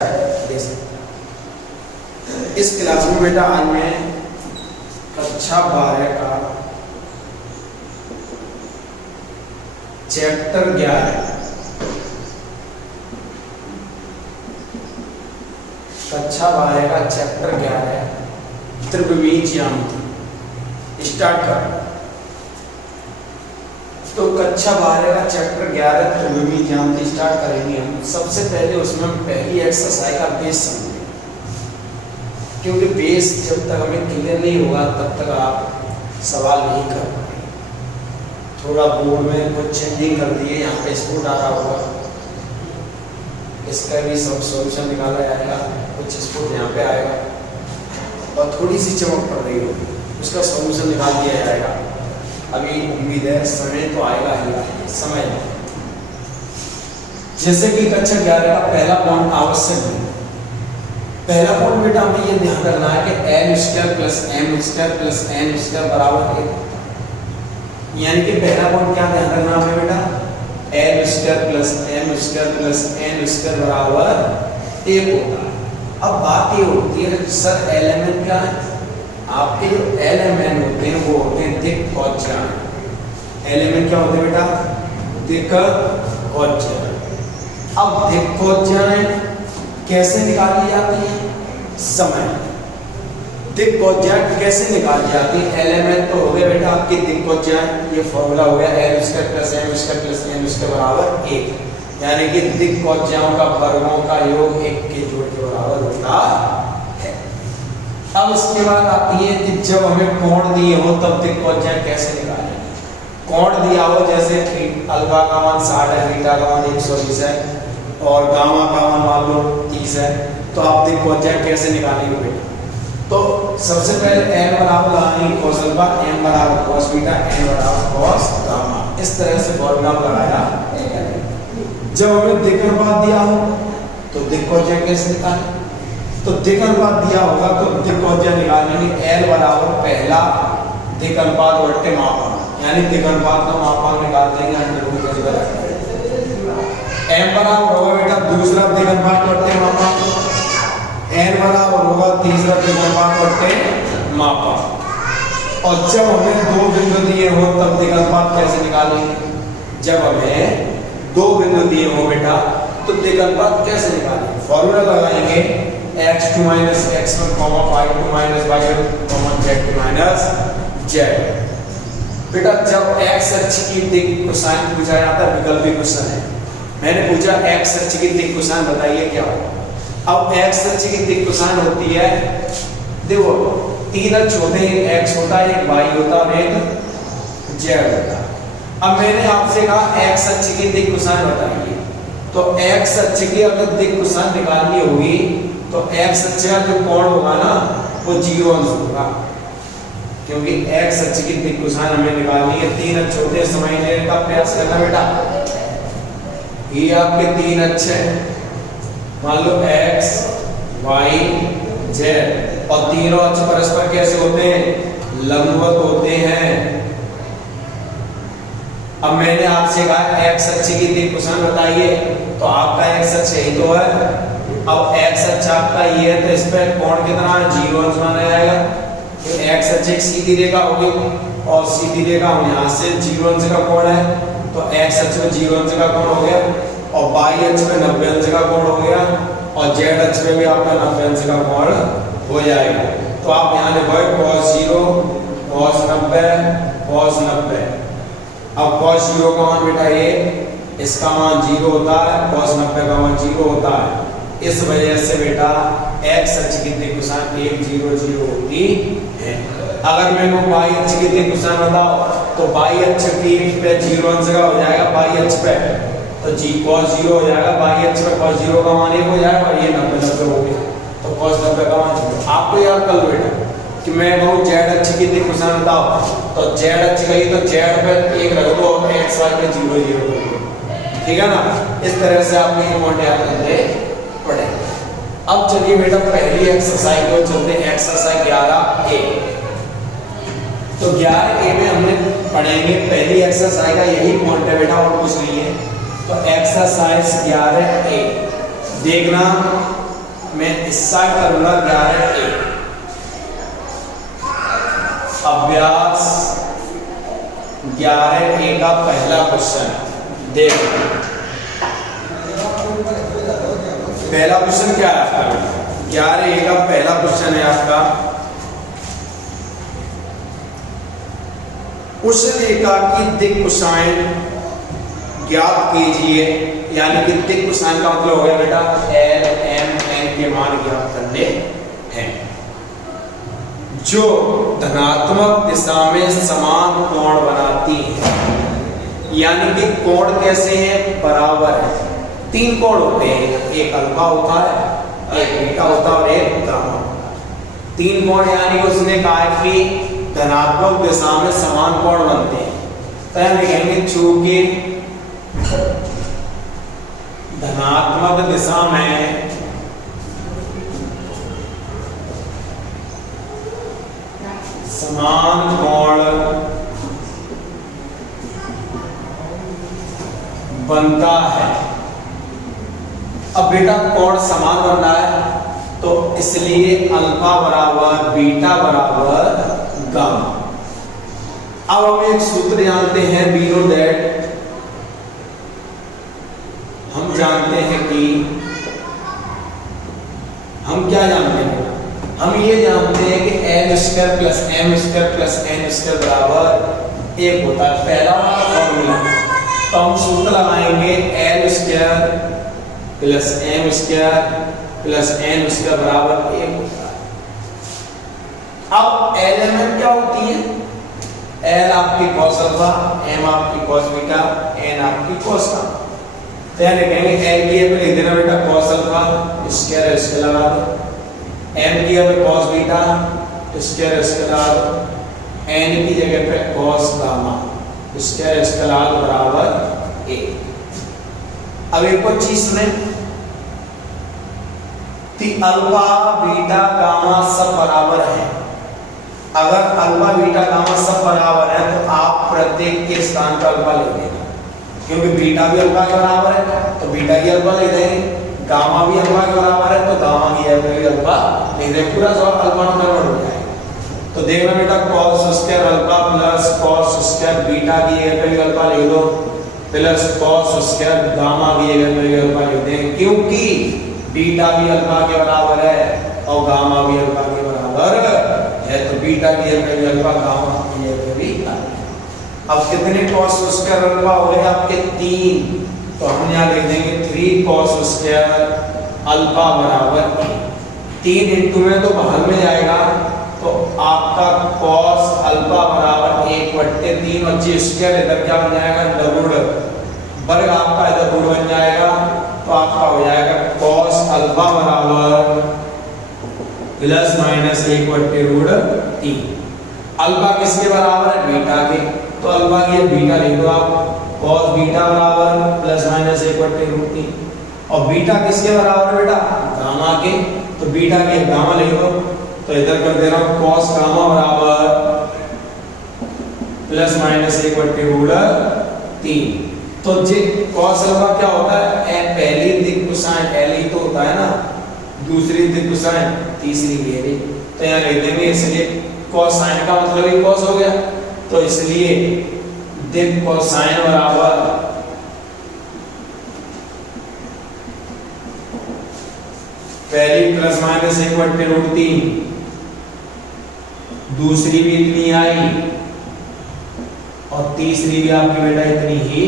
इस क्लास में बेटा आज मैं कक्षा 12 का चैप्टर 11 कक्षा 12 का चैप्टर 11 त्रिविमीय ज्यामिति स्टार्ट कर। तो कक्षा 12 का चैप्टर 11 त्रिविमीय ज्यामिति स्टार्ट करेंगे हम। सबसे पहले उसमें हम पहली एक्सरसाइज का बेस समझेंगे, क्योंकि बेस जब तक हमें क्लियर नहीं होगा तब तक आप सवाल नहीं कर पाएंगे। थोड़ा बोर्ड में कुछ चेंजिंग कर दिए, यहाँ पे स्पोर्ट आ रहा होगा, इसका भी सब सॉल्यूशन निकाला जाएगा। कुछ स्पोर्ट यहाँ पे आएगा और थोड़ी सी चमक पड़ रही होगी, उसका सॉल्यूशन निकाल दिया जाएगा। अभी उम्मीद है समय तो आएगा ही, समय जैसे कि कक्षा 11 का पहला पॉइंट आवश्यक है। पहला पॉइंट बेटा हमें ये ध्यान रखना है कि n² plus m² plus n² बराबर 1। यानी कि पहला पॉइंट क्या ध्यान रखना हमें बेटा, n² plus m² plus n² बराबर 1 होता है। अब बात ये होती है कि सर एलिमेंट क्या है, आपके जो एलिमेंट होते हैं वो होते हैं दिक् और ज्यान। एलिमेंट क्या होते हैं बेटा, दिक् और ज्यान। अब दिक् और ज्यान कैसे निकाली जाती है, समय दिक् और ज्यान कैसे निकाली जाती है। एलिमेंट तो हो गए बेटा आपके दिक् और ज्यान, ये फॉर्मूला हो गया l² plus m² plus n² बराबर 1। यानी कि दिक् और ज्यान का वर्गों का योग 1 के जोड़ के बराबर होता है। अब इसके बाद आती है कि जब हमें कोण दिए हो तब दिक् और ज्यान कैसे निकालें। कोण दिया हो जैसे अल्फा का मान 60 है, बीटा का मान 120 है और गामा का मान मान लो 30 है, तो आप दिक् और ज्यान कैसे निकालेंगे बेटा। तो सबसे पहले n बराबर लगाएंगे cos अल्फा, n बराबर cos बीटा, n बराबर cos गामा। इस तरह से फॉर्मूला लगाया। जब हमें दिक् अनुपात दिया हो तो दिक् और ज्यान कैसे निकालें। तो दिक् अनुपात दिया होगा तो दिक् और ज्यान निकालेंगे। l बराबर पहला दिक् अनुपात बट्टे मापांक, यानी दिक् अनुपात का मापांक निकाल देंगे √m। बराबर होगा बेटा दूसरा दिक् अनुपात बट्टे मापांक, n बराबर होगा तीसरा दिक् अनुपात बट्टे मापांक। और जब हमें दो बिंदु दिए हो तब दिक् अनुपात कैसे निकालेंगे। जब हमें दो बिंदु दिए हो बेटा तो दिक् अनुपात कैसे निकालेंगे। फॉर्मूला लगाएंगे x2 minus x1, y2 minus y1, z2 minus z। बेटा जब x अक्ष की दिक् कोसाइन पूछा जाता है, विकल्पी क्वेश्चन है, मैंने पूछा x अक्ष की दिक् कोसाइन बताइए क्या होगा। अब x अक्ष की दिक् कोसाइन होती है, देखो तीन अक्ष होते हैं, एक x होता है, एक y होता है और एक z होता है। अब मैंने आपसे कहा x अक्ष की दिक् कोसाइन बताइए, तो x अक्ष की अगर दिक् कोसाइन निकालनी होगी तो x अक्ष का जो कोण होगा ना वो 0 अंश होगा, क्योंकि x अक्ष की दिक् कोसाइन हमें निकालनी है। तीन अक्ष होते हैं, समझने का प्रयास करना बेटा। ये आपके तीन अक्ष हैं, मान लो x y z, और तीनों अक्ष परस्पर कैसे होते हैं, लंबवत होते हैं। अब मैंने आपसे कहा x अक्ष की दिक् कोसाइन बताइए, तो आपका x अक्ष यही तो है। अब x अक्ष आपका ये है तो इस पे कोण कितना है, 0 अंश माना जाएगा। तो x अक्ष एक सीधी रेखा होगी और सीधी रेखा यहाँ से 0 अंश का कोण है, तो x अक्ष पे 0 अंश का कोण हो गया और y अक्ष पे 90 अंश का कोण हो गया और z अक्ष पे भी आपका 90 अंश का कोण हो जाएगा। तो आप यहाँ लिखोगे cos 0, cos 90, cos 90। अब cos 0 का मान बेटा ये, इसका मान 0 होता है, cos 90 का मान 0 होता है। इस वजह से बेटा x अक्ष की दिक् कोसाइन 1 0 0 होती है। अगर मेरे को y अक्ष की दिक् कोसाइन बताओ तो y अक्ष पे 0 अंश का हो जाएगा, y अक्ष पे तो cos 0 हो जाएगा, y अक्ष पे cos 0 का मान 1 हो जाएगा और ये 90 90 हो गया, तो cos 90 का मान 0। आपको याद कर लो बेटा कि मैं कहूँ z अक्ष की दिक् कोसाइन बताओ तो z अक्ष कही तो z पे 1 रख दो और x y पे 0 0 कर दो, ठीक है ना। इस तरह से आपने ये पॉइंट याद करते पड़े। अब चलिए बेटा पहली एक्सरसाइज को चलते हैं, एक्सरसाइज 11A। तो 11A में हमने पढ़ेंगे पहली एक्सरसाइज का यही पॉइंट है बेटा और कुछ नहीं है। तो एक्सरसाइज 11A देखना मैं इस साइड करूंगा 11A। अभ्यास 11A का पहला क्वेश्चन देखो। पहला क्वेश्चन क्या है आपका? 11A का पहला क्वेश्चन है आपका, उस रेखा की दिक् कोसाइन ज्ञात कीजिए। यानी कि दिक् कोसाइन का मतलब हो गया बेटा L, M, N के मान ज्ञात करने हैं जो धनात्मक दिशा में समान कोण बनाती है। यानी कि कोण कैसे हैं? बराबर है। 3 कोण होते हैं, एक अल्फा होता है, एक बीटा होता है और एक गामा होता है। 3 कोण, यानी कि उसने कहा है कि धनात्मक दिशा में समान कोण बनते हैं। तो हम लिखेंगे चूंकि धनात्मक दिशा में समान कोण बनता है। अब बेटा कोण समान बन रहा है तो इसलिए अल्फा बराबर बीटा बराबर गामा। अब हम एक सूत्र जानते हैं, वी नो दैट, हम जानते हैं कि हम क्या जानते हैं? हम ये जानते हैं कि L square plus M square plus N square बराबर 1 होता है। पहला फॉर्मूला, तो हम सूत्र लगाएंगे L square plus M square plus N square बराबर 1 होता है। अब LMN क्या होती है? L आपकी cos अल्फा, M आपकी cos बीटा, N आपकी cos गामा। तो यहाँ लिखेंगे L की जगह लिख देना बेटा cos अल्फा स्क्वायर इसके लगा दो, M की जगह cos बीटा स्क्वायर इसके लगा दो, N की जगह पे cos गामा स्क्वायर इसके लगा दो बराबर 1। अब एक और चीज सुने, अल्फा बीटा गामा सब बराबर है। अगर अल्फा बीटा गामा सब बराबर है तो आप प्रत्येक के स्थान पर अल्फा लिख देना, क्योंकि बीटा भी अल्फा के बराबर है तो बीटा की अल्फा लिख देंगे, गामा भी अल्फा के बराबर है तो गामा की अल्फा लिख देंगे। पूरा सब अल्फा में कन्वर्ट हो जाएगा। तो देखना बेटा cos square alpha plus cos square beta की जगह पे अल्फा लिख दो प्लस cos स्क्वायर गामा की जगह पे अल्फा लिख देंगे, क्योंकि बीटा भी अल्फा के बराबर है और गामा भी अल्फा के बराबर है। तो बीटा की जगह पे अल्फा, गामा की जगह पे भी। अब कितने cos स्क्वायर अल्फा हो गए आपके? 3। तो हम यहाँ लिख देंगे 3 cos स्क्वायर अल्फा बराबर 3 इंटू में तो बाहर में जाएगा तो आपका cos अल्फा बराबर 1/3 और जी स्क्वायर इधर क्या बन जाएगा? रूट वर्ग आपका इधर रूट बन जाएगा। तो आपका हो जाएगा cos अल्फा बराबर प्लस माइनस 1/√3। अल्फा किसके बराबर है? बीटा के। तो अल्फा की बीटा लिख दो आप, cos बीटा बराबर प्लस माइनस 1/√3। और बीटा किसके बराबर है बेटा? गामा के। तो बीटा के गामा लिख दो, तो इधर कर दे रहा हूं cos गामा बराबर प्लस माइनस 1/√3। तो जे cos अल्फा क्या होता है? पहली दिक् कोसाइन L ही तो होता है ना, दूसरी दिक् कोसाइन, तीसरी ये भी। तो यहाँ लिख देंगे, इसलिए कोसाइन का मतलब ही cos हो गया, तो इसलिए दिक् कोसाइन बराबर पहली प्लस माइनस 1/√3, दूसरी भी इतनी आई और तीसरी भी आपकी बेटा इतनी ही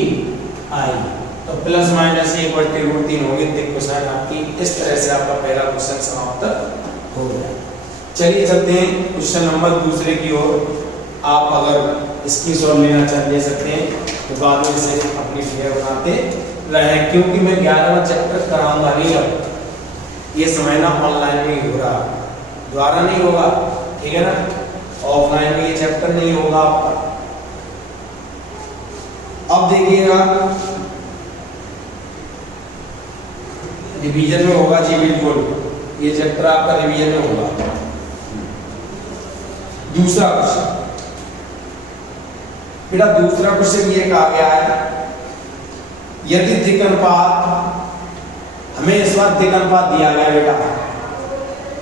आई। तो प्लस माइनस 1/√3 होगी दिक् कोसाइन आपकी। इस तरह से आपका पहला क्वेश्चन समाप्त हो गया। चलिए चलते हैं क्वेश्चन नंबर दूसरे की ओर। आप अगर इसकी सॉल्व लेना चाह ले सकते हैं तो बाद में इसे अपनी वीडियो बनाते रहें, क्योंकि मैं 11वां चैप्टर कराऊंगा नहीं। अब ये समय ना ऑनलाइन में ही हो रहा, द्वारा नहीं होगा, ठीक है ना, ऑफलाइन में ये चैप्टर नहीं होगा आपका। अब देखिएगा रिवीजन में होगा जी, बिल्कुल ये चैप्टर आपका रिवीजन में होगा। दूसरा क्वेश्चन बेटा, दूसरा क्वेश्चन ये कहा गया है, यदि दिक् अनुपात, हमें इस बार दिक् अनुपात दिया गया बेटा,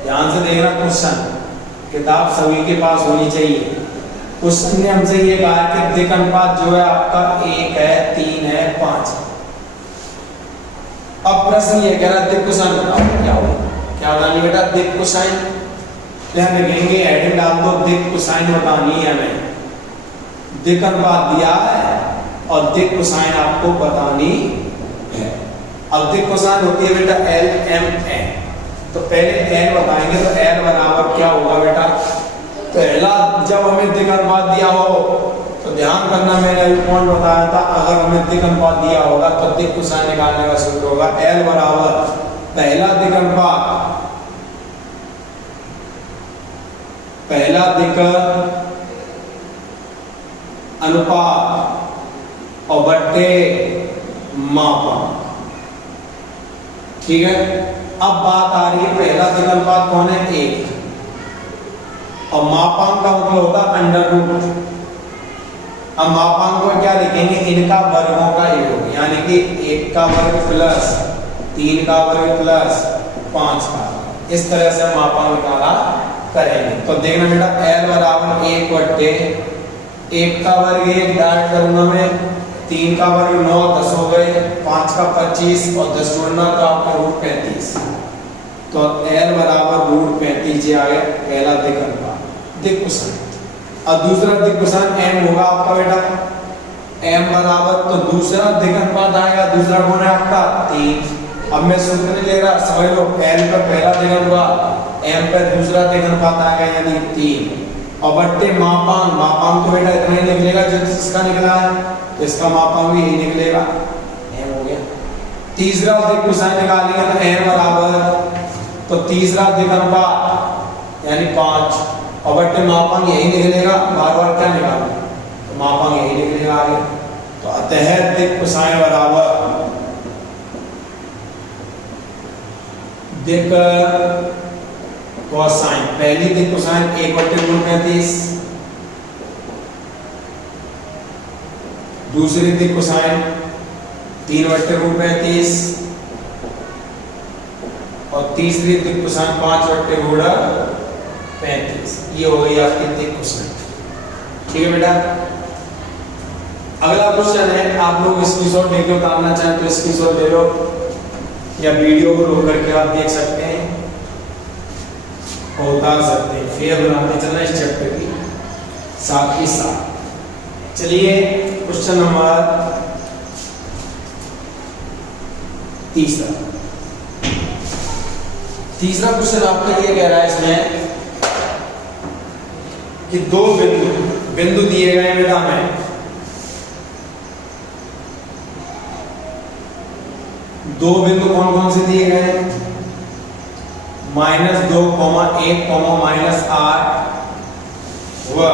ध्यान से देखना क्वेश्चन, किताब सभी के पास होनी चाहिए। क्वेश्चन ने हमसे ये कहा है कि दिक् अनुपात जो है आपका 1 है, 3 है, 5 है। अब प्रश्न ये कह रहा है दिक् कोसाइन बताओ क्या होगा। क्या बतानी बेटा? दिक् कोसाइन। ध्यान रखेंगे, हेडिंग डाल दो दिक् कोसाइन बतानी है हमें। दिक् अनुपात दिया है और दिक् कोसाइन आपको बतानी है। अब दिक् कोसाइन होती है बेटा एल एम एन। तो पहले एल बताएंगे, तो एल बराबर क्या होगा बेटा? पहला जब हमें दिक् अनुपात दिया हो तो ध्यान करना, मैंने अभी पॉइंट बताया था, अगर हमें दिक् अनुपात दिया होगा तो दिक् कोसाइन निकालने का सूत्र होगा एल बराबर पहला दिक् अनुपात, पहला दिक् अनुपात और बट्टे मापांक। ठीक है, अब बात आ रही है पहला दिक् अनुपात कौन है? 1, और मापांक का मतलब होता है अंडर रूट। अब मापांक को क्या लिखेंगे? इनका वर्गों का योग, यानी कि 1 का वर्ग प्लस 3 का वर्ग प्लस 5 का, इस तरह से मापांक निकाला करेंगे। तो देखना बेटा L बराबर 1 बट्टे 1 का वर्ग 1 डाट करूंगा मैं, 3 का वर्ग 9, 10 हो गए, 5 का 25 और 10 जोड़ना तो आपका रूट 35। तो L बराबर रूट 35 आ गया पहला दिक् अनुपात, दिक् कोसाइन। और दूसरा दिक् कोसाइन m होगा आपका बेटा, m बराबर, तो दूसरा दिक् अनुपात आएगा, दूसरा कौन है आपका? 3। अब मैं सूत्र नहीं ले रहा, समझ लो, L पर पहला दिक् अनुपात, m पर दूसरा दिक् अनुपात आएगा यानी 3, और बट्टे मापांक, मापांक तो बेटा इतना ही निकलेगा जो इसका निकला है, तो इसका मापांक भी यही निकलेगा, m हो गया। तीसरा दिक् कोसाइन निकालेंगे तो n बराबर, तो तीसरा दिक् अनुपात यानी 5, और बट्टे मापांक यही निकलेगा, बार बार क्या निकालेंगे, तो मापांक यही निकलेगा आगे। तो अतः दिक् कोसाइन बराबर दिक् कोसाइन, पहली दिक् कोसाइन 1 बट्टे रूट 35, दूसरी दिक् कोसाइन 3 बट्टे रूट 35, और तीसरी दिक् कोसाइन 5 बट्टे रूट 35। ये हो गई आपकी दिक् कोसाइन। ठीक है बेटा, अगला क्वेश्चन है, आप लोग स्क्रीनशॉट लेके उतारना चाहें तो स्क्रीनशॉट ले लो, या वीडियो को रोक करके आप देख सकते हैं और उतार सकते हैं, फिर बनाते चलना इस चैप्टर की साथ ही साथ। चलिए क्वेश्चन नंबर तीसरा क्वेश्चन आपका ये कह रहा है इसमें कि दो बिंदु दिए गए बेटा हमें, दो बिंदु कौन कौन से दिए गए? -2, 1, -8 हुआ,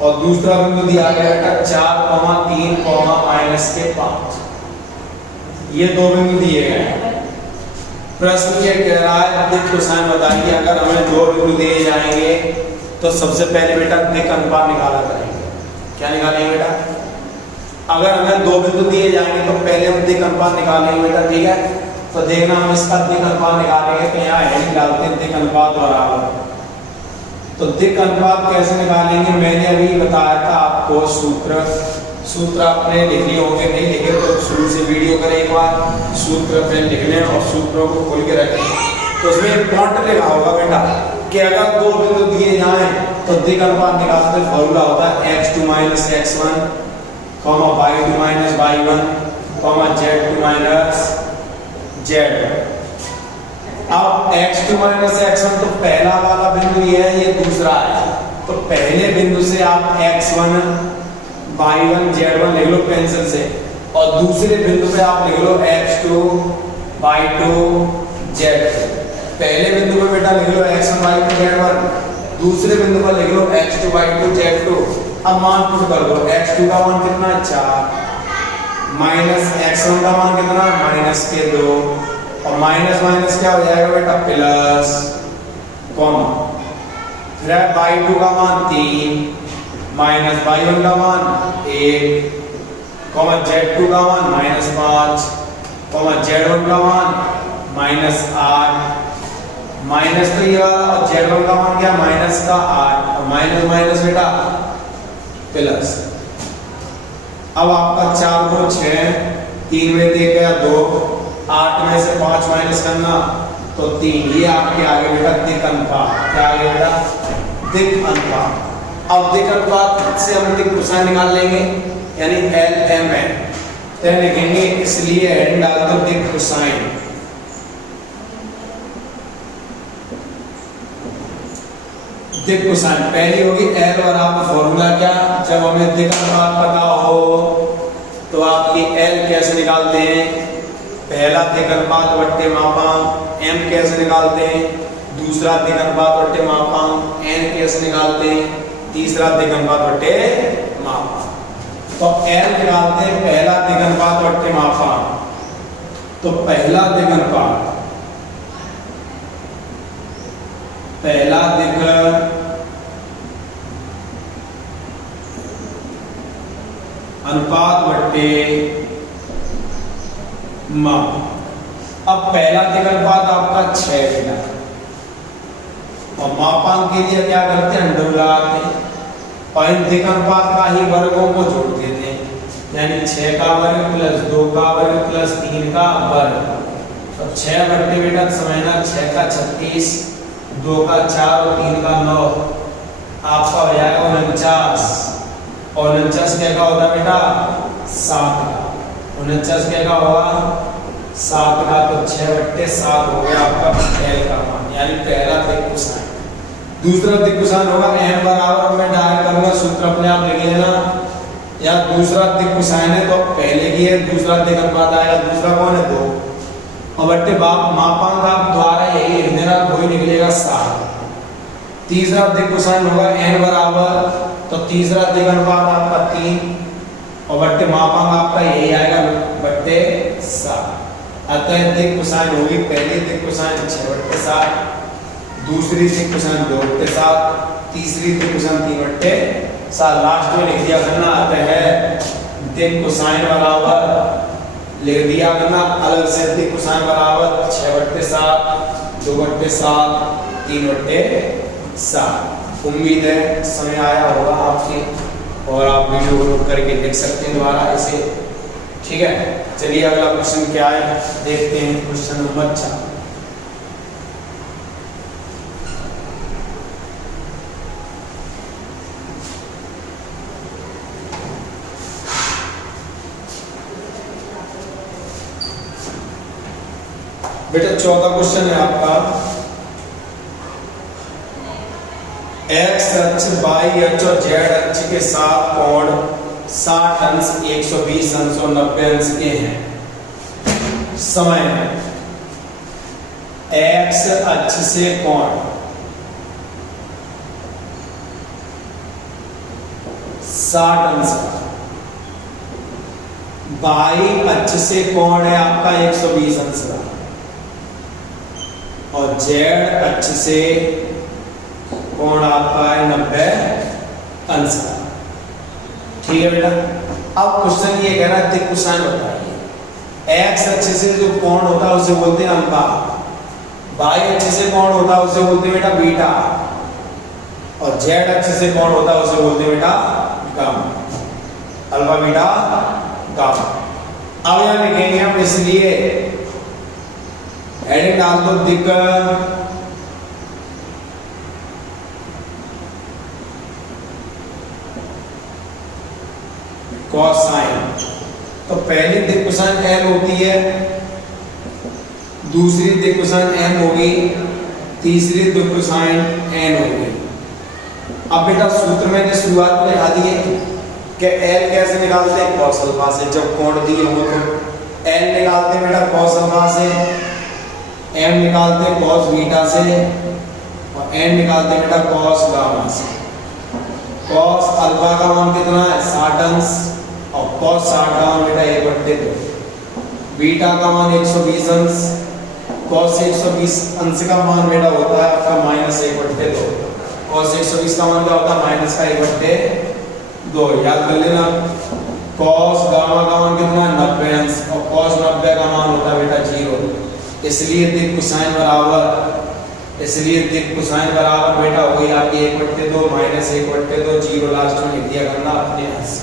और दूसरा बिंदु दिया गया बेटा 4, 3, -5। ये दो बिंदु दिए गए हैं। प्रश्न ये कह रहा है दिक् कोसाइन बताइए। अगर हमें दो बिंदु दिए जाएंगे तो सबसे पहले बेटा दिक् अनुपात निकाला करेंगे। क्या निकालेंगे बेटा? अगर हमें दो बिंदु दिए जाएंगे तो पहले हम दिक् अनुपात निकालेंगे बेटा। ठीक है, तो देखना हम इसका दिक् अनुपात निकालेंगे, तो यहाँ हेडिंग डालते हैं दिक् अनुपात बराबर। तो दिक् अनुपात कैसे निकालेंगे मैंने अभी बताया था आपको, सूत्र आपने लिख लिए होंगे, नहीं लिखे तो शुरू से वीडियो करें एक बार, सूत्र अपने लिख लें और सूत्रों को खोल के रखें। तो उसमें एक पॉइंट लिखा होगा बेटा कि अगर दो बिंदु दिए जाएं तो दिक् अनुपात निकालते फॉर्मूला होता है x2 - x1, y2 - y1, z2 - z1। अब x2 - x1 तो पहला वाला बिंदु ये है, ये दूसरा है, तो पहले बिंदु से आप x1 y1 z1 लिख लो पेंसिल से, और दूसरे बिंदु पे आप लिख लो x2 y2 z2। पहले बिंदु पे बेटा लिख लो x1 y1 z1, दूसरे बिंदु पर लिख लो x2 y2 z2। अब मान पुट कर दो, x2 का मान कितना 4, माइनस x1 का मान कितना -2, और माइनस माइनस क्या हो जाएगा बेटा प्लस, कॉमा, फिर y2 का मान 3, माइनस y1 का मान 1, कॉमा z2 का मान -5, कॉमा z1 का मान -8, माइनस तो ये वाला, और Z1 का मान क्या, माइनस का 8, और माइनस माइनस बेटा प्लस। अब आपका 4 को 6, 3 में दे गया 2, 8 में से 5 माइनस करना तो 3, ये आपके आगे बेटा दिक् अनुपात। क्या आगे बेटा, दिक् अनुपात। अब दिक् अनुपात से हम दिक् कोसाइन निकाल लेंगे, यानी LMN। तो लिखेंगे, इसलिए हेडिंग डाल दो दिक् कोसाइन। दिक् कोसाइन पहली होगी L बराबर फॉर्मूला क्या, जब हमें दिक् अनुपात पता हो तो आपकी L कैसे निकालते हैं, पहला दिक् अनुपात बट्टे मापांक, M कैसे निकालते हैं, दूसरा दिक् अनुपात बट्टे मापांक, N कैसे निकालते हैं, तीसरा दिक् अनुपात बट्टे मापांक। तो L निकालते हैं पहला दिक् अनुपात बट्टे मापांक, तो पहला दिक् अनुपात, पहला दिक् अनुपात बट्टे माप। अब पहला दिक् अनुपात आपका 6 बेटा, और मापांक के लिए क्या करते हैं, अंडर लगाते हैं, और इन दिक् अनुपात का ही वर्गों को जोड़ देते हैं, यानी 6 का वर्ग प्लस 2 का वर्ग प्लस 3 का वर्ग। तो 6 बट्टे बेटा समझना, 6 का 36, 2 का 4 और 3 का 9, आपका हो जाएगा 49। और 49 क्या का होता बेटा, 7 का। 49 क्या का होगा, 7 का। तो 6 बट्टे 7 हो गया आपका L का मान, यानी पहला दिक् कोसाइन। दूसरा दिक् कोसाइन होगा M बराबर, मैं डायरेक्ट करूंगा, सूत्र अपने आप लिख लेना, या दूसरा दिक् कोसाइन है तो पहले की है, दूसरा दिक् अनुपात आएगा, दूसरा कौन है 2, और बट्टे मापांक आप द्वारा यही लिख देना, वही निकलेगा 7। तीसरा दिक् कोसाइन होगा N बराबर, तो तीसरा दिक् अनुपात आपका 3, और बट्टे मापांक आपका यही आएगा बट्टे 7। अतः दिक् कोसाइन होगी पहली दिक् कोसाइन 6 बट्टे 7, दूसरी दिक् कोसाइन 2 बट्टे 7, तीसरी दिक् कोसाइन 3 बट्टे 7। लास्ट में लिख दिया करना, अतः दिक् कोसाइन बराबर लिख दिया करना अलग से, दिक् कोसाइन बराबर 6 बट्टे 7, 2 बट्टे 7, 3 बट्टे 7। उम्मीद है समय आया होगा आपके, और आप वीडियो को नोट करके देख सकते हैं दोबारा इसे, ठीक है। चलिए अगला क्वेश्चन क्या है देखते हैं, क्वेश्चन नंबर 4। बेटा 14 क्वेश्चन है आपका, X अक्ष, Y अक्ष और Z अक्ष के साथ कोण 60 अंश, 120 अंश और 90 अंश के हैं। समय X अक्ष से कोण 60 अंश का, Y अक्ष से कोण है आपका 120 अंश का, और Z अक्ष से कोण आपका है 90 अंश का, ठीक है बेटा। अब क्वेश्चन ये कह रहा है दिक् कोसाइन होता है, X अक्ष से जो कोण होता है उसे बोलते हैं अल्फा, Y अक्ष से कोण होता है उसे बोलते हैं बेटा बीटा, और Z अक्ष से कोण होता है उसे बोलते हैं बेटा गामा। Alpha beta gamma. अब यहां लिखेंगे हम, इसलिए हेडिंग डाल दो दिक् कोसाइन। तो पहली दिक् कोसाइन L होती है, दूसरी दिक् कोसाइन M होगी, तीसरी दिक् कोसाइन N होगी। अब बेटा सूत्र में जो शुरुआत में लिखा दिए कि L कैसे निकालते हैं, cos अल्फा से, जब कोण दिए हो तो L निकालते हैं बेटा cos अल्फा से, M निकालते हैं cos बीटा से, और N निकालते हैं बेटा cos गामा से। cos अल्फा का मान कितना है 60 अंश, और cos 60 का मान बेटा 1/2, बीटा का मान 120 अंश, cos 120 अंश का मान बेटा होता है आपका -1/2, cos 120 का मान क्या होता है -1/2, याद कर लेना। cos गामा का मान कितना है 90 अंश, और cos 90 का मान होता है बेटा 0, इसलिए दिक् कोसाइन बराबर इसलिए दिक कोसाइन बराबर बेटा हो गई आपकी 1/2 माइनस 1/2 जीरो लास्ट में लिख दिया करना अपने हाथ से।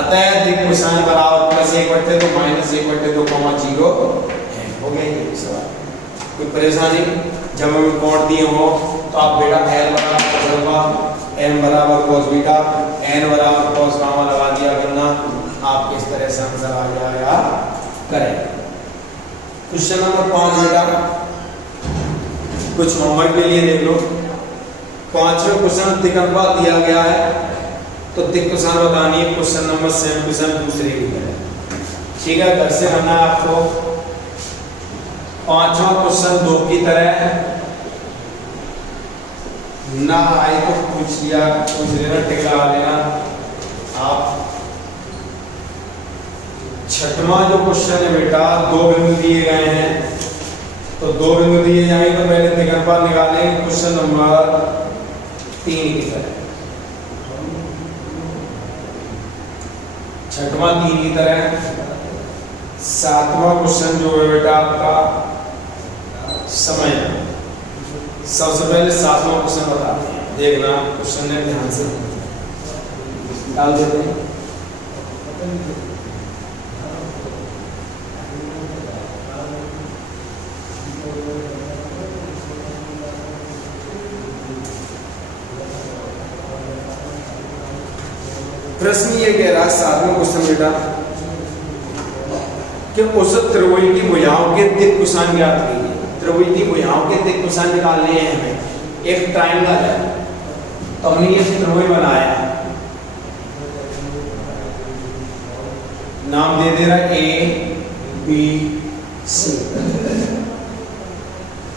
अतः दिक कोसाइन बराबर प्लस 1/2 माइनस 1/2 कॉमा जीरो है। हो गया ये सवाल। कोई परेशानी? जब हम कोण दिए हो तो आप बेटा L बराबर cos अल्फा, M बराबर cos बीटा, N बराबर cos गामा लगा दिया करना। आप इस तरह से आंसर आ जाएगा करें। क्वेश्चन नंबर 5 बेटा कुछ होमवर्क के लिए देख लो। 5वें क्वेश्चन दिक अनुपात दिया गया है तो दिक कोसाइन बतानी है। क्वेश्चन नंबर 7 क्वेश्चन दूसरे की तरह, ठीक है, घर से करना है आपको। 5वां क्वेश्चन 2 की तरह है ना, आए तो पूछ लेना, टिक लगा लेना आप। 6वां जो क्वेश्चन है बेटा 2 बिंदु दिए गए हैं तो 2 बिंदु दिए जाएंगे तो पहले दिक अनुपात निकालेंगे। क्वेश्चन नंबर 3 की तरह, 6वां 3 की तरह। 7वां क्वेश्चन जो है बेटा आपका समय। सबसे पहले 7वां क्वेश्चन बताते हैं, देखना क्वेश्चन ने ध्यान से डाल देते हैं। प्रश्न ये कह रहा है 7वां क्वेश्चन बेटा कि औसत त्रिभुज की भुजाओं के दिक कोसाइन ज्ञात कीजिए। त्रिभुज की भुजाओं के दिक कोसाइन निकालने हैं हमें। एक ट्रायंगल है तो हमने ये त्रिभुज बनाया, नाम दे दे रहा ABC।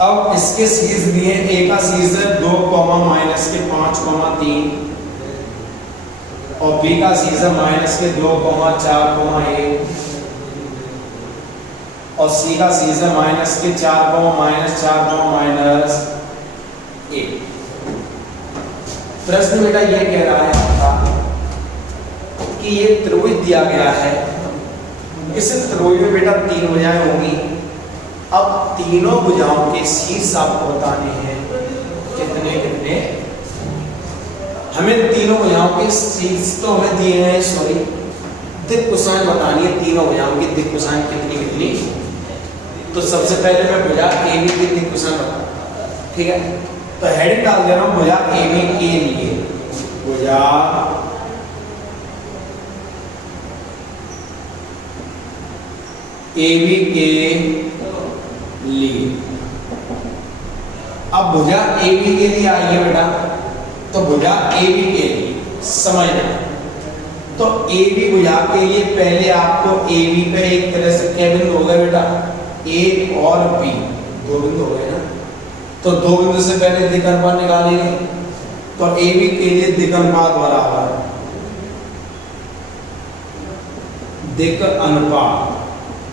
अब इसके शीर्ष दिए, ए का शीर्ष है 2, माइनस के 5, 3 और बी का शीर्ष है माइनस के 2, 4, 1 और सी का शीर्ष है माइनस के 4, -4, -1। प्रश्न बेटा ये कह रहा है आपका कि ये त्रिभुज दिया गया है, इस त्रिभुज में बेटा 3 भुजाएं होंगी। अब तीनों भुजाओं के शीर्ष आपको बताने हैं कितने कितने। हमें तीनों भुजाओं के शीर्ष तो हमें दिए हैं, सॉरी दिक कोसाइन बतानी है। तीनों भुजाओं की दिक कोसाइन कितनी कितनी। तो सबसे पहले मैं भुजा AB की दिक कोसाइन बताऊं, ठीक है। तो हेडिंग डाल दे रहा हूं भुजा AB के लिए, भुजा AB के लिए। अब भुजा AB के लिए आई है बेटा, तो भुजा AB के लिए समझना। तो AB भुजा के लिए पहले आपको AB पे एक तरह से क्या बिंदु हो गए बेटा, A और B 2 बिंदु हो गए ना। तो 2 बिंदु से पहले दिक अनुपात निकालेंगे। तो AB के लिए दिक अनुपात बराबर दिक अनुपात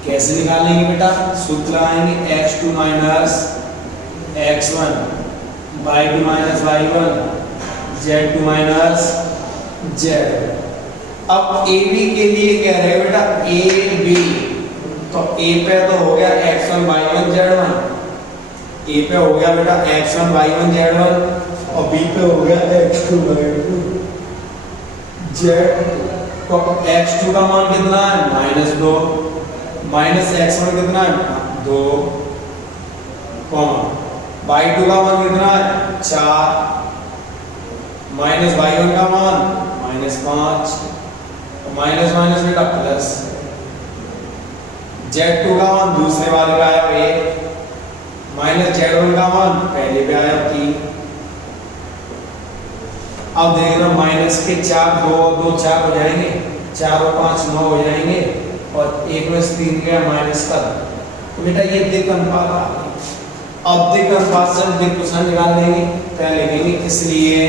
कैसे निकालेंगे बेटा, सूत्र लगाएंगे x2 minus x1 y2 minus y1 z2 minus z। अब AB के लिए कह रहे हैं बेटा AB, तो A पे तो हो गया x1 y1 z1, A पे हो गया बेटा x1 y1 z1 और B पे हो गया x2 y2 z। तो x2 का मान कितना है -2, माइनस x1 कितना है 2, y2 का मान कितना है 4, माइनस y1 का मान -5, माइनस माइनस बेटा प्लस। z2 का मान दूसरे वाले पे आया 1, माइनस z1 का मान पहले पे आया 3। अब देख रहे हो माइनस के 4, 2 2 4 हो जाएंगे, 4 और 5 9 हो जाएंगे और 1 में से 3 गया माइनस का। तो बेटा ये दिक अनुपात आ गया। अब दिक अनुपात से दिक कोसाइन निकाल लेंगे, क्या लिखेंगे, इसलिए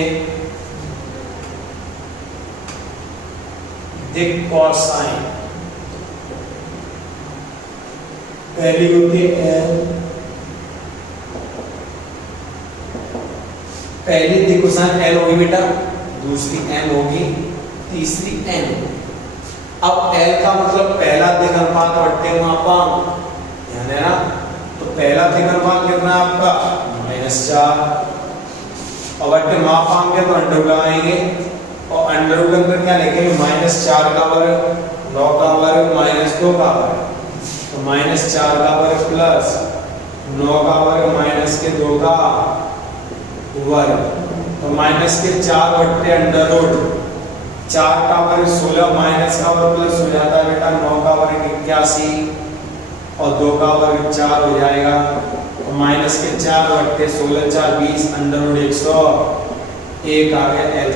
दिक कोसाइन पहली होती है L, पहली दिक कोसाइन L होगी बेटा, दूसरी M होगी, तीसरी N। अब L का मतलब पहला दिक अनुपात बट्टे मापांक, ध्यान है ना। तो पहला दिक अनुपात कितना है आपका -4 और बट्टे मापांक है तो अंडर रूट लगाएंगे और अंडर रूट के अंदर क्या लिखेंगे -4 का वर्ग 9 का वर्ग -2 का वर्ग तो -4 का वर्ग प्लस 9 का वर्ग माइनस के 2 का वर्ग तो -4 बट्टे अंडर रूट 4 का वर्ग 16 माइनस का वर्ग प्लस हो जाता है बेटा 9 का वर्ग 81 और 2 का वर्ग 4 हो जाएगा तो -4 बट्टे 16 4 20 अंडर रूट 101 आ गया एल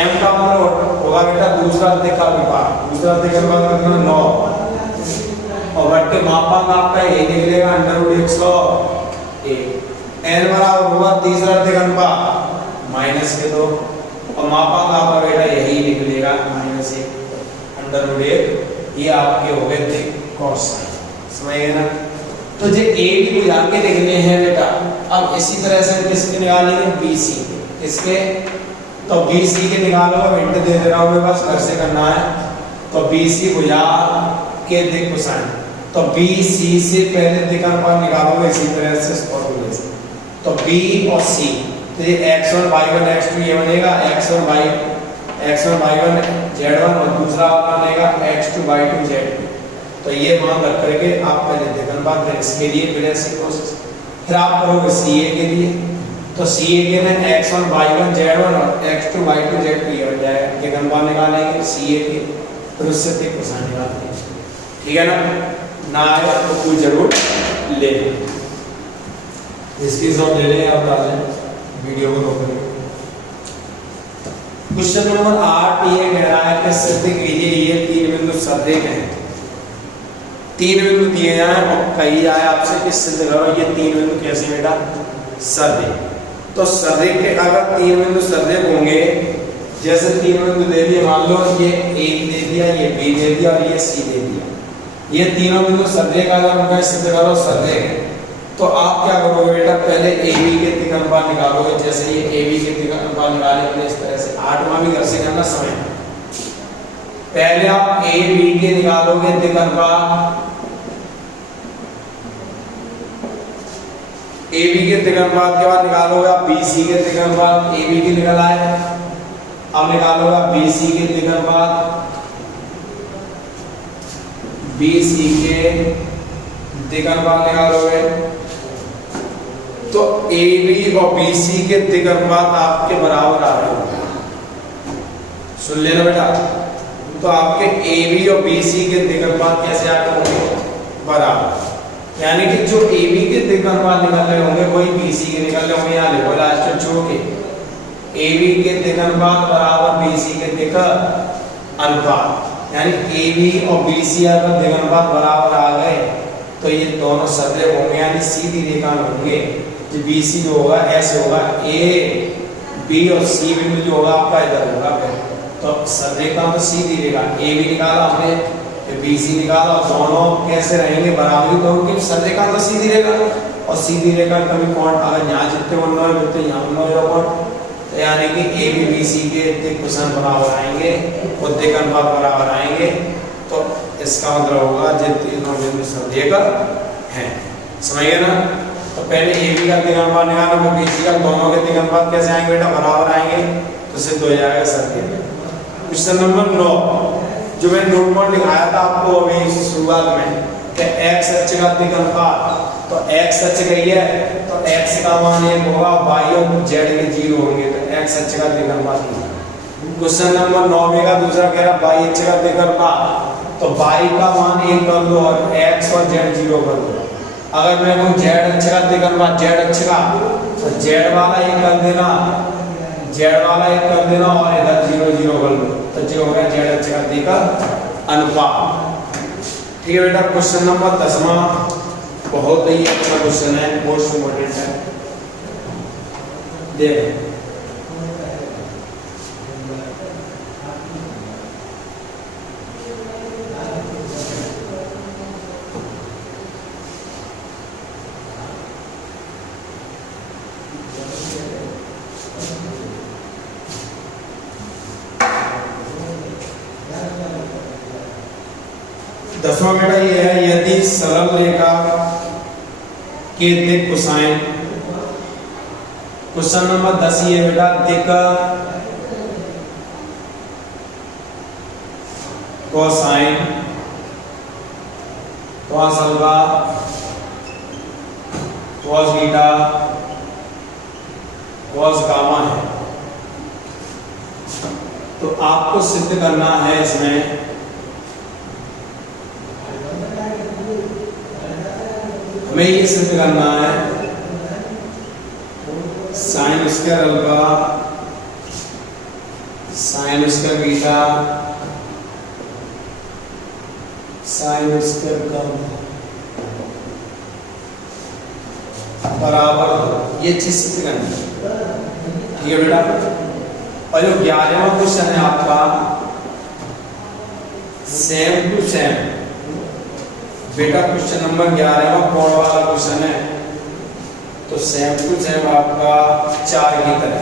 m का मतलब होगा बेटा दूसरा अर्धेक अनुपात दूसरा अर्धेक अनुपात कितना 9 और बट्टे मापांक आपका यही निकलेगा अंडर रूट 101 n बराबर होगा तीसरा अर्धेक अनुपात -2 और मापांक आपका बेटा यही निकलेगा -1 अंडर रूट 1 ये आपके हो गए थे कोसाइन समझ गए ना तो जो a b बुझा के लिखने हैं बेटा अब इसी तरह से किसके निकालेंगे bc इसके तो bc के निकालो हिंट दे दे रहा हूं मैं बस घर से करना है तो bc बुझा के देख कोसाइन तो bc से पहले दिख अनुपात निकालोगे इसी तरह से इस फॉर्मूले से तो b और c तो ये x1 y1 x2 ये बनेगा x1 y1 z1 और दूसरा बनेगा x2 y2 z2 तो ये मान रख करके आप पहले देखन बात करें इसके लिए फिर ऐसे प्रोसेस फिर आप करोगे CA के लिए तो CA के में x1 y1 z1 और x2 y2 z2 ये हो जाएगा देखन बात निकालेंगे CA के फिर उससे देख कोसाइन निकालेंगे ठीक है ना आए तो कोई जरूर ले इसकी सब ले लें आप डाल लें वीडियो को रोक लें क्वेश्चन नंबर 8 ये कह रहा है कि सिद्ध कीजिए ये 3 बिंदु सदृश हैं 3 बिंदु दिए जाए और कही जाए आपसे कि सिद्ध करो ये 3 बिंदु कैसे बेटा सदृश तो सदृश के अगर 3 बिंदु सदृश होंगे जैसे 3 बिंदु दे दिए मान लो ये A दे दिया ये B दे दिया और ये C दे दिया ये तीनों बिंदु सदृश का अगर उनका सिद्ध करो सदृश तो आप क्या करोगे बेटा पहले AB के दिक् अनुपात निकालोगे जैसे ये AB के दिक् अनुपात निकाले इस तरह से 8वां भी घर से करना समय पहले आप AB के निकालोगे दिक् अनुपात AB के दिक् अनुपात के बाद निकालोगे आप BC के दिक् अनुपात AB के निकल आए अब निकालोगे आप BC के दिक् अनुपात BC के दिक् अनुपात निकालोगे तो AB और BC के दिक् अनुपात आपके बराबर आ रहे होंगे सुन लेना बेटा तो आपके AB और BC के दिक् अनुपात कैसे आ रहे होंगे बराबर यानी कि जो AB के दिक् अनुपात निकल रहे होंगे वही BC के निकल रहे होंगे यहाँ लिखो लास्ट में छोड़ के AB के दिक् अनुपात बराबर BC के दिक् अनुपात यानी AB और BC अगर दिक् अनुपात बराबर आ गए तो ये दोनों सदृश होंगे यानी सीधी रेखा में होंगे जो BC जो होगा ऐसे होगा A B और C बिंदु जो होगा आपका इधर होगा तो सदृश का तो सीधी रेखा A भी निकाला हमने फिर BC निकाला और दोनों कैसे रहेंगे बराबरी दोनों की सदृश का तो सीधी रेखा और सीधी रेखा कभी कौन अगर यहाँ जितने बनना है उतने यहाँ बनना होगा तो यानी कि AB BC के दिक् कोसाइन बराबर आएंगे और दिक् अनुपात बराबर आएंगे तो इसका मतलब होगा जो तीनों बिंदु सदृश हैं समझ गए ना तो पहले AB का दिक् अनुपात निकालना और BC का दोनों के दिक् अनुपात कैसे आएंगे बेटा बराबर आएंगे तो सिद्ध हो जाएगा सदृश क्वेश्चन नंबर 9 जो मैं नोट पर दिखाया था आपको अभी शुरुआत में कि x अक्ष का दिक् अनुपात तो x अक्ष गई है तो x का मान 1 होगा y और z के 0 होंगे तो x अक्ष का दिक् अनुपात क्वेश्चन नंबर 9 का दूसरा कह रहा y अक्ष का दिक् अनुपात तो y का मान 1 कर दो और x और z 0 कर दो अगर मैं कहूं z अक्ष का दिक् अनुपात z अक्ष का तो z वाला 1 कर देना z वाला 1 कर देना और इधर 0 0 कर दो तो जो हो गया z अक्ष का दिक् अनुपात ठीक है बेटा क्वेश्चन नंबर 10वां बहुत ही अच्छा क्वेश्चन है मोस्ट इंपोर्टेंट है देखो 10वां बेटा ये है यदि सरल रेखा के दिक् कोसाइन क्वेश्चन नंबर 10 ये बेटा दिक cosine cos alpha cos beta cos gamma है। तो आपको सिद्ध करना है इसमें हमें ये सिद्ध करना है sine square alpha sine square beta sine square gamma बराबर ये चीज सिद्ध करनी है। ठीक है बेटा। और जो 11वां क्वेश्चन है आपका सेम टू सेम बेटा, क्वेश्चन नंबर 11वां कोड वाला क्वेश्चन है तो सेम टू सेम आपका 4 की तरह।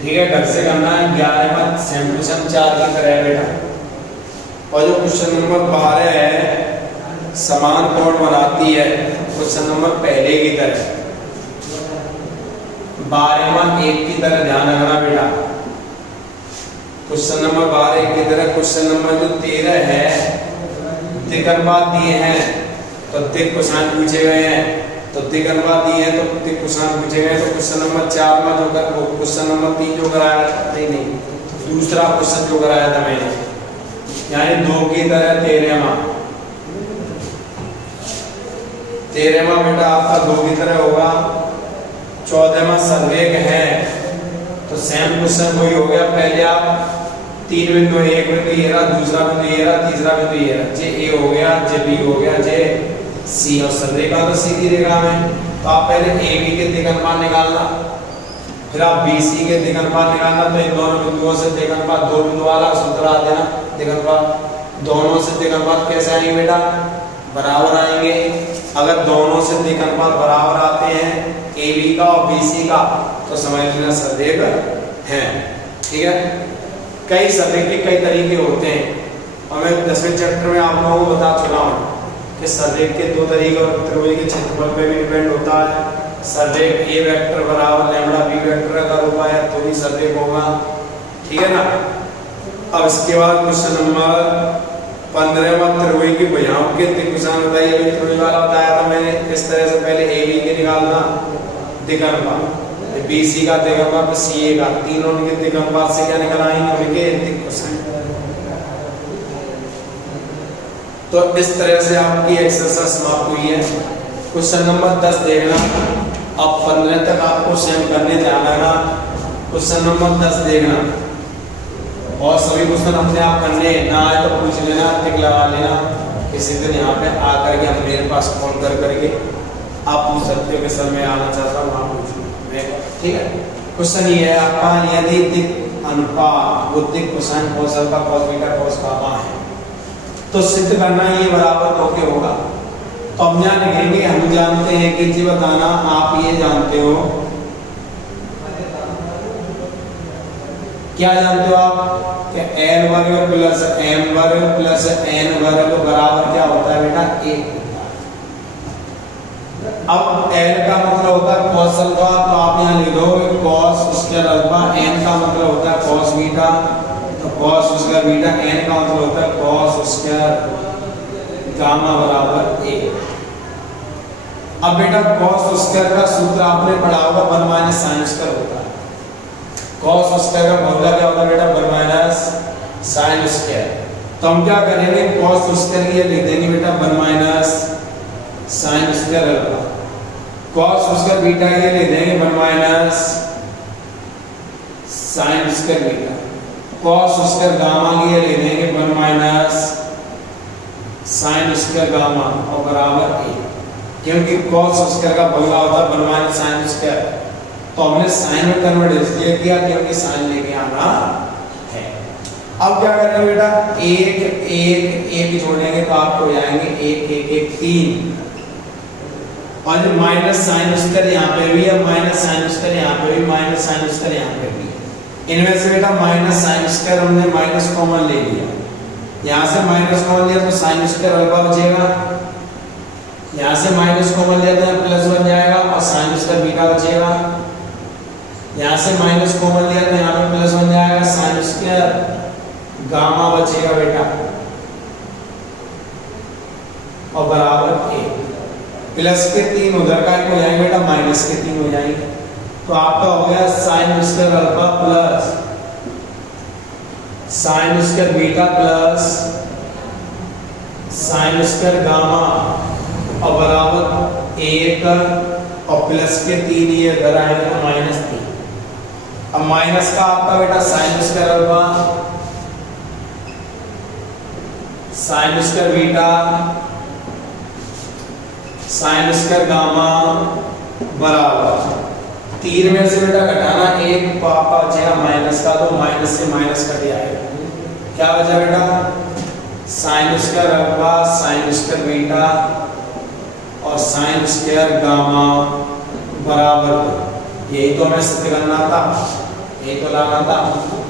ठीक है, घर से करना है 11वां सेम टू सेम 4 की तरह है बेटा। और जो क्वेश्चन नंबर 12 है समान कोड बनाती है क्वेश्चन नंबर पहले की तरह 12वां 1 की तरह, ध्यान रखना बेटा। क्वेश्चन नंबर 12 की तरह क्वेश्चन नंबर जो 13 है दिक अनुपात दिए हैं तो दिक कोसाइन पूछे गए हैं, तो दिक अनुपात दिए हैं तो दिक कोसाइन पूछे गए। तो क्वेश्चन नंबर 4 में जो कर वो क्वेश्चन नंबर 3 जो कराया नहीं दूसरा क्वेश्चन जो कराया था मैंने, यानी 2 की तरह 13वां बेटा आपका 2 की तरह होगा। 14वां सर्वेग है तो सेम क्वेश्चन वही हो गया। पहले आप 3 बिंदु, एक बिंदु ये रहा, दूसरा बिंदु ये रहा, तीसरा बिंदु ये रहा, जे ए हो गया, जे बी हो गया, जे सी। और सररेखा तो सीधी रेखा में तो आप पहले ए बी के दिक अनुपात निकालना, फिर आप बी सी के दिक अनुपात निकालना। तो इन दोनों बिंदुओं से दिक अनुपात 2 बिंदु वाला सूत्र आ देना। दिक अनुपात दोनों से दिक अनुपात कैसे आएंगे बेटा, बराबर आएंगे। अगर दोनों से दिक अनुपात बराबर आते हैं ए बी का और बी सी का तो समझ लेना सररेख है। ठीक है, कई सररेख के कई तरीके होते हैं और मैं 10वें चैप्टर में आप लोगों को बता चुका हूँ कि सररेख के 2 तरीके और त्रिभुज के क्षेत्रफल पे भी डिपेंड होता है। सररेख ए वेक्टर बराबर लैम्बडा बी वेक्टर अगर होगा है तो भी सररेख होगा। ठीक है ना। अब इसके बाद क्वेश्चन नंबर 15वां त्रिभुज की भुजाओं के दिक कोसाइन बताइए। अभी त्रिभुज वाला बताया था मैंने किस तरह से, पहले ए बी के निकालना दिक अनुपात, बी सी का दिक अनुपात, सी ए का, तीनों के दिक अनुपात से क्या निकल आएंगे उनके दिक कोसाइन। तो इस तरह से आपकी एक्सरसाइज समाप्त हुई है। क्वेश्चन नंबर 10 देखना, अब 15 तक आपको सेम करने ध्यान रखना। क्वेश्चन नंबर 10 देखना और सभी क्वेश्चन अपने आप करने ना आए तो पूछ लेना, टिक लगा लेना। किसी दिन यहाँ पे आकर के हम मेरे पास कॉल करके आप पूछ सकते हो कि सर मैं आना चाहता हूँ, वहाँ पूछ मैं। ठीक है, क्वेश्चन ये है आपका, यदि दिक अनुपात वो दिक cosine cos alpha cos beta cos gamma है तो सिद्ध करना ये बराबर 2 के होगा। तो हम यहाँ लिखेंगे, हम जानते हैं कि जी बताना, आप ये जानते हो, क्या जानते हो आप कि n वर्ग प्लस m वर्ग प्लस n वर्ग बराबर क्या होता है बेटा 1। अब n का मतलब होता है cos अल्फा, तो आप यहाँ लिख दो cos स्क्वायर अल्फा, n का मतलब होता है cos बीटा, तो cos स्क्वायर बीटा, n का मतलब होता है cos स्क्वायर गामा बराबर 1। अब बेटा cos स्क्वायर का सूत्र आपने पढ़ा होगा 1 माइनस sin स्क्वायर होता है। cos स्क्वायर का फॉर्मूला क्या होता है बेटा 1 माइनस sin स्क्वायर। तो हम क्या करेंगे, cos स्क्वायर के लिए लिख देंगे बेटा 1 minus sin square alpha, cos square beta के लिए लिख देंगे 1 minus sin square beta, cos square gamma के लिए लिख देंगे 1 माइनस sin स्क्वायर गामा और बराबर 1, क्योंकि cos स्क्वायर का फॉर्मूला होता है 1 माइनस sin स्क्वायर। तो हमने साइन में कन्वर्ट इसलिए किया क्योंकि साइन लेके आना है। अब क्या करेंगे बेटा, एक एक एक जोड़ेंगे तो आपको हो जाएंगे 1 1 1 3, और जो माइनस साइन स्क्वायर यहाँ पे भी है, माइनस साइन स्क्वायर यहाँ पे भी, माइनस साइन स्क्वायर यहाँ पे भी है। इनमें से बेटा माइनस साइन स्क्वायर हमने माइनस कॉमन ले लिया, यहाँ से माइनस कॉमन लिया तो साइन स्क्वायर अल्फा बचेगा, यहाँ से माइनस कॉमन लेते हैं प्लस बन जाएगा और साइन स्क्वायर बीटा बचेगा, यहाँ से माइनस कॉमन लिया तो यहाँ पे प्लस बन जाएगा, साइन स्क्वायर गामा बचेगा बेटा और बराबर ए। प्लस के 3 उधर का हो जाएंगे बेटा, माइनस के 3 हो जाएंगे, तो आपका हो गया sine square alpha plus sine square beta plus sine square gamma और बराबर 1 और प्लस के 3 ये इधर आएंगे तो माइनस 3। अब माइनस का आपका बेटा sine square alpha sine square beta sine square gamma बराबर 3 में से बेटा घटाना 1 पापा बचेगा माइनस का, तो माइनस से माइनस कट जाएगा, क्या बचा बेटा sine square alpha sine square beta और साइन स्क्वायर गामा बराबर, यही तो हमें सत्य करना था, यही तो लाना था,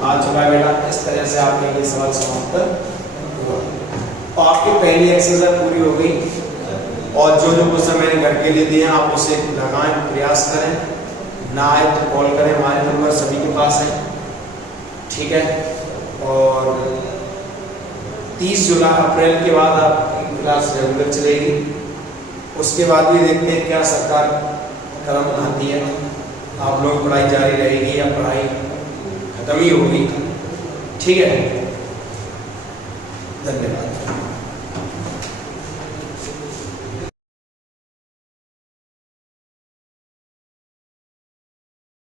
आ चुका है बेटा। इस तरह से आपके ये सवाल समाप्त हुआ और आपकी पहली एक्सरसाइज पूरी हो गई। और जो जो क्वेश्चन मैंने घर के लिए दिए हैं आप उसे लगाएं, प्रयास करें, ना आए तो कॉल करें, हमारे नंबर सभी के पास है, ठीक है। और 30 जुलाई अप्रैल के बाद आपकी क्लास रेगुलर चलेगी, उसके बाद भी देखते हैं क्या सरकार कदम उठाती है, आप लोग पढ़ाई जारी रहेगी या पढ़ाई खत्म ही होगी, ठीक है। धन्यवाद।